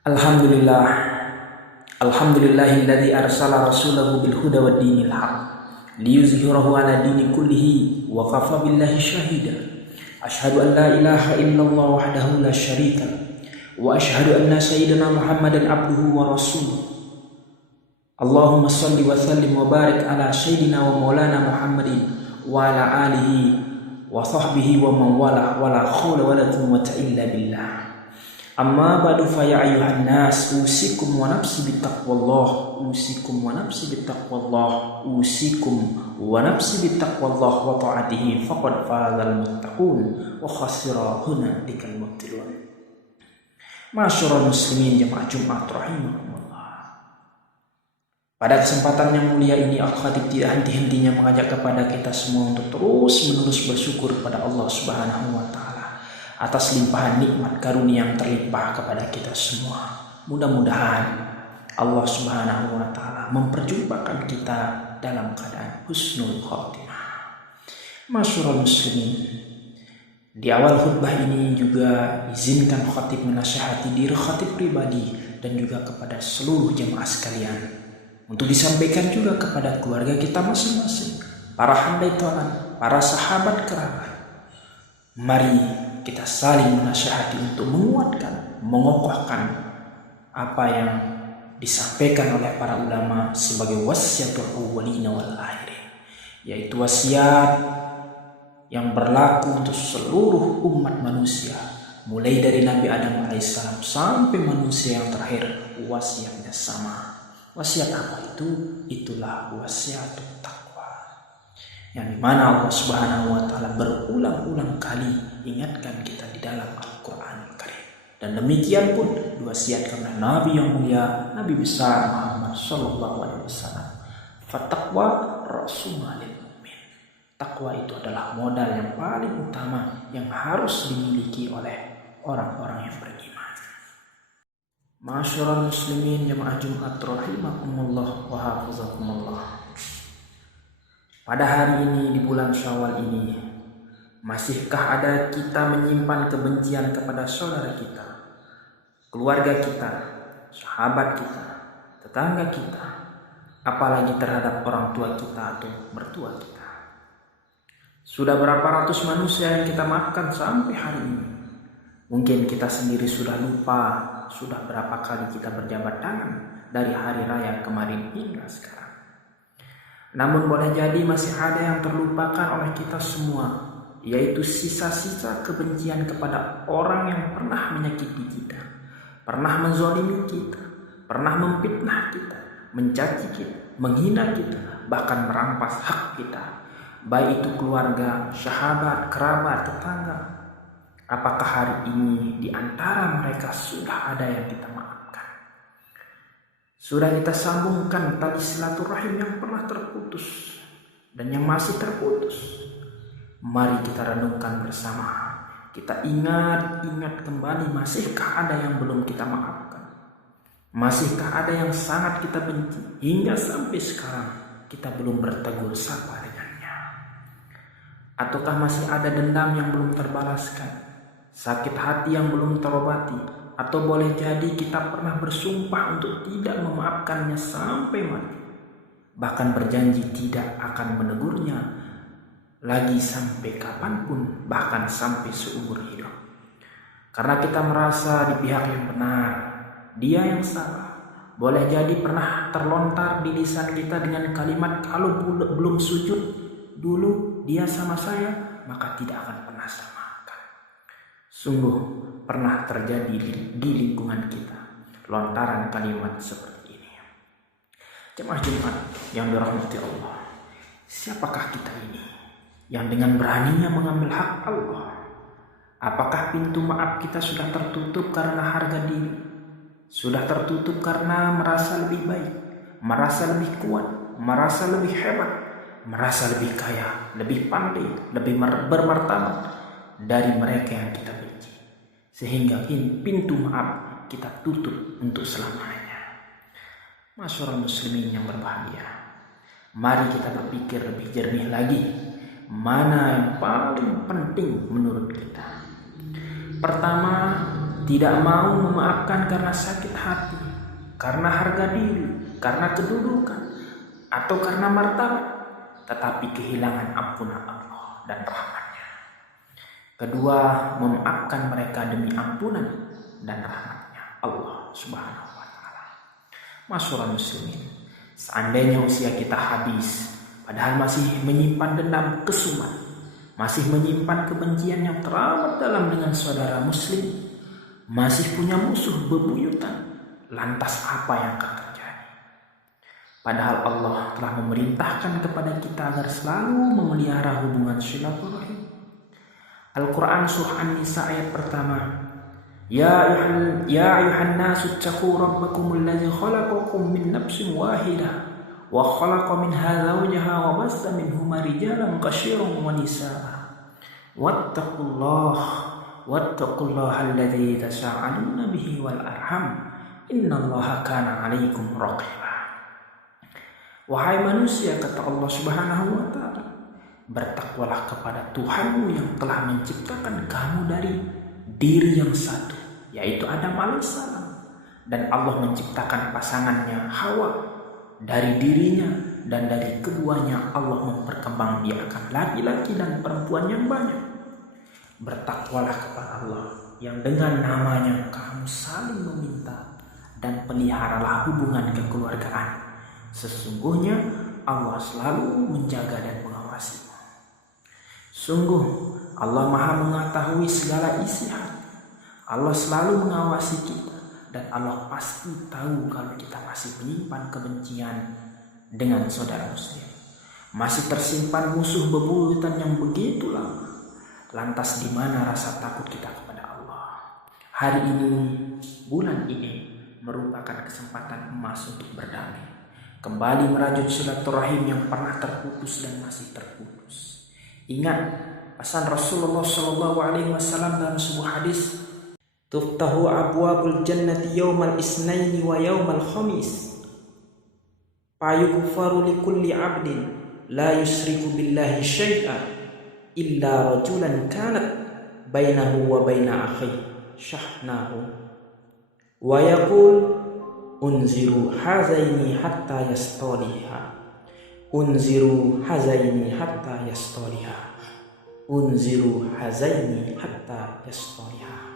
Alhamdulillah, alhamdulillahilladzi arsala rasulahu bil huda wad dinil haq liyuzhirahu ala dini kullihi wa kafa billahi syahida. Asyhadu an la ilaha illallah wahdahu la syarika wa asyhadu anna sayyidina Muhammadan abduhu wa rasuluh. Allahumma salli wa sallim wa barik ala sayyidina wa maulana Muhammadin wa ala alihi wa sahbihi wa man wala wala khawla wala quwwata illa billah. Amma ba'du fa ya ayuhan nas usikum wa nafsi bittaqwallah usikum wa nafsi bittaqwallah usikum wa nafsi bittaqwallah wa ta'atihi faqad fazal muttaqun wa khasira hunalikal mubtilun. Masyarul muslimin jamaah Jumat rahimakumullah. Pada kesempatan yang mulia ini Al-Khatib tidak henti-hentinya mengajak kepada kita semua untuk terus-menerus bersyukur kepada Allah Subhanahu wa taala atas limpahan nikmat karunia yang terlimpah kepada kita semua. Mudah-mudahan Allah Subhanahu wa taala memperjumpakan kita dalam keadaan husnul khotimah. Masyarul muslimin, di awal khutbah ini juga izinkan khatib menasihati diri khatib pribadi dan juga kepada seluruh jemaah sekalian untuk disampaikan juga kepada keluarga kita masing-masing, para handai tolan, para sahabat kerabat. Mari kita saling menasihati untuk menguatkan, mengokohkan apa yang disampaikan oleh para ulama sebagai wasiatul awwalina wal akhirin, yaitu wasiat yang berlaku untuk seluruh umat manusia, mulai dari Nabi Adam alaihissalam sampai manusia yang terakhir. Wasiatnya sama. Wasiat apa itu? Itulah wasiatul taqwa, yang dimana Allah Subhanahu wa taala berulang-ulang kali ingatkan kita di dalam Al-Qur'an Karim. Dan demikian pun diwasiatkan oleh Nabi yang mulia, Nabi besar Muhammad sallallahu alaihi wasallam. Fattaqwa rasumalil mu'min. Takwa itu adalah modal yang paling utama yang harus dimiliki oleh orang-orang yang beriman. Masyarul muslimin jamaah Jumat rahimakumullah wa hafizakumullah. Pada hari ini di bulan Syawal ini, masihkah ada kita menyimpan kebencian kepada saudara kita, keluarga kita, sahabat kita, tetangga kita, apalagi terhadap orang tua kita atau mertua kita? Sudah berapa ratus manusia yang kita maafkan sampai hari ini? Mungkin kita sendiri sudah lupa sudah berapa kali kita berjabat tangan dari hari raya kemarin hingga sekarang. Namun boleh jadi masih ada yang terlupakan oleh kita semua, yaitu sisa-sisa kebencian kepada orang yang pernah menyakiti kita, pernah menzalimi kita, pernah memfitnah kita, mencaci kita, menghina kita, bahkan merampas hak kita, baik itu keluarga, sahabat, kerabat, tetangga. Apakah hari ini di antara mereka sudah ada yang kita maafkan? Sudah kita sambungkan tali silaturahim yang pernah terputus dan yang masih terputus? Mari kita renungkan bersama. Kita ingat kembali, masihkah ada yang belum kita maafkan? Masihkah ada yang sangat kita benci hingga sampai sekarang kita belum bertegur sapa dengannya? Ataukah masih ada dendam yang belum terbalaskan, sakit hati yang belum terobati, atau boleh jadi kita pernah bersumpah untuk tidak memaafkannya sampai mati, bahkan berjanji tidak akan menegurnya lagi sampai kapanpun, bahkan sampai seumur hidup, karena kita merasa di pihak yang benar, dia yang salah. Boleh jadi pernah terlontar di lisan kita dengan kalimat, kalau belum sujud dulu dia sama saya, maka tidak akan pernah sama. Sungguh pernah terjadi di lingkungan kita lontaran kalimat seperti ini. Jemaah Jumat yang dirahmati Allah, siapakah kita ini yang dengan beraninya mengambil hak Allah? Apakah pintu maaf kita sudah tertutup karena harga diri? Sudah tertutup karena merasa lebih baik, merasa lebih kuat, merasa lebih hebat, merasa lebih kaya, lebih pandai, lebih bermartabat dari mereka yang kita benci, sehingga pintu maaf kita tutup untuk selamanya? Masyarul muslimin yang berbahagia, mari kita berpikir lebih jernih lagi, mana yang paling penting menurut kita. Pertama, tidak mau memaafkan karena sakit hati, karena harga diri, karena kedudukan, atau karena martabat, tetapi kehilangan ampunan Allah dan rahmatnya. Kedua, memaafkan mereka demi ampunan dan rahmatnya Allah Subhanahu wa Ta'ala. Masyaallah muslimin, seandainya usia kita habis, padahal masih menyimpan dendam kesumat, masih menyimpan kebencian yang teramat dalam dengan saudara muslim, masih punya musuh bebuyutan, lantas apa yang akan terjadi? Padahal Allah telah memerintahkan kepada kita agar selalu memelihara hubungan silaturahim. Al-Quran surah An-Nisa ayat pertama, Ya ayuhan nasu attaqu rabbakum alladzi khalaqakum min nafsin wahidah wa khalaqa minha zawjaha wa bassa minhuma rijalan katsiran wa nisaa wattaqullaha alladzi tasaaluna bihi wal arham innallaha kana 'alaikum raqiba. Wahai manusia, kata Allah Subhanahu wa Ta'ala, bertakwalah kepada Tuhanmu yang telah menciptakan kamu dari diri yang satu, yaitu Adam alaihissalam, dan Allah menciptakan pasangannya Hawa dari dirinya, dan dari keduanya Allah memperkembangbiakan laki-laki dan perempuan yang banyak. Bertakwalah kepada Allah yang dengan namanya kamu saling meminta, dan peliharalah hubungan kekeluargaan. Sesungguhnya Allah selalu menjaga dan mengawasi. Sungguh Allah Maha mengetahui segala isi hati. Allah selalu mengawasi kita, dan Allah pasti tahu kalau kita masih menyimpan kebencian dengan saudara muslim, masih tersimpan musuh bebuyutan yang begitu lama. Lantas di mana rasa takut kita kepada Allah? Hari ini, bulan ini merupakan kesempatan emas untuk berdamai, kembali merajut silaturahim yang pernah terputus dan masih terputus. Ingat pesan Rasulullah SAW dalam sebuah hadis, tuftahu abwabul jannati yaumal isnaini wa yaumal khamis fayughfaru likulli abdin la yusriku billahi syai'an illa rajulan kanat bainahu wa baina akhihi syahnahu wa yaqul unziru hazaini hatta yastaliha unziru hazaini hatta yastaliha unziru hazaini hatta yastaliha.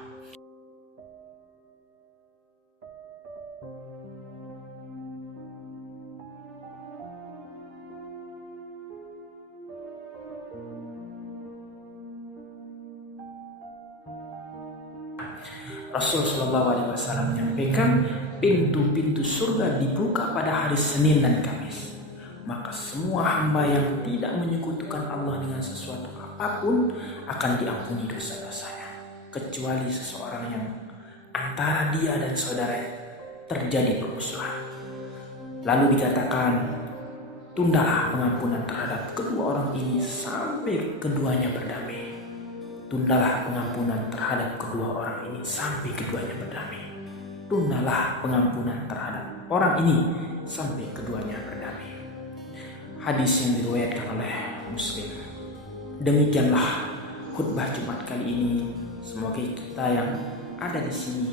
Rasul Shallallahu Alaihi Wasallam menyampaikan, pintu-pintu surga dibuka pada hari Senin dan Kamis. Maka semua hamba yang tidak menyekutukan Allah dengan sesuatu apapun akan diampuni dosa-dosanya, kecuali seseorang yang antara dia dan saudara terjadi permusuhan. Lalu dikatakan, tundalah pengampunan terhadap kedua orang ini sampai keduanya berdamai. Tundalah pengampunan terhadap kedua orang ini sampai keduanya berdamai. Tundalah pengampunan terhadap orang ini sampai keduanya berdamai. Hadis yang diriwayatkan oleh Muslim. Demikianlah khutbah Jumat kali ini. Semoga kita yang ada di sini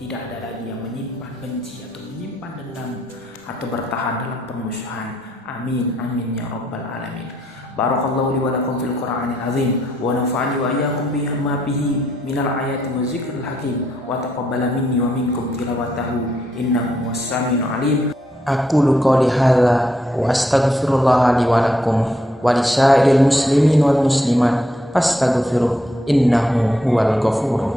tidak ada lagi yang menyimpan benci atau menyimpan dendam atau bertahan dalam permusuhan. Amin amin ya rabbal alamin. Barakallahu li wa lakum fil Qur'anil azim wa nafa'ani wa iyyakum bima fihi minal ayati wa zikril hakim wa taqabbala minni wa minkum tilawatahu innahu was-sami'ul alim. Aqulu qouli hadza wa astaghfirullah li wa lakum wa lisairil muslimin wal muslimat fastaghfiruh innahu huwal ghafur.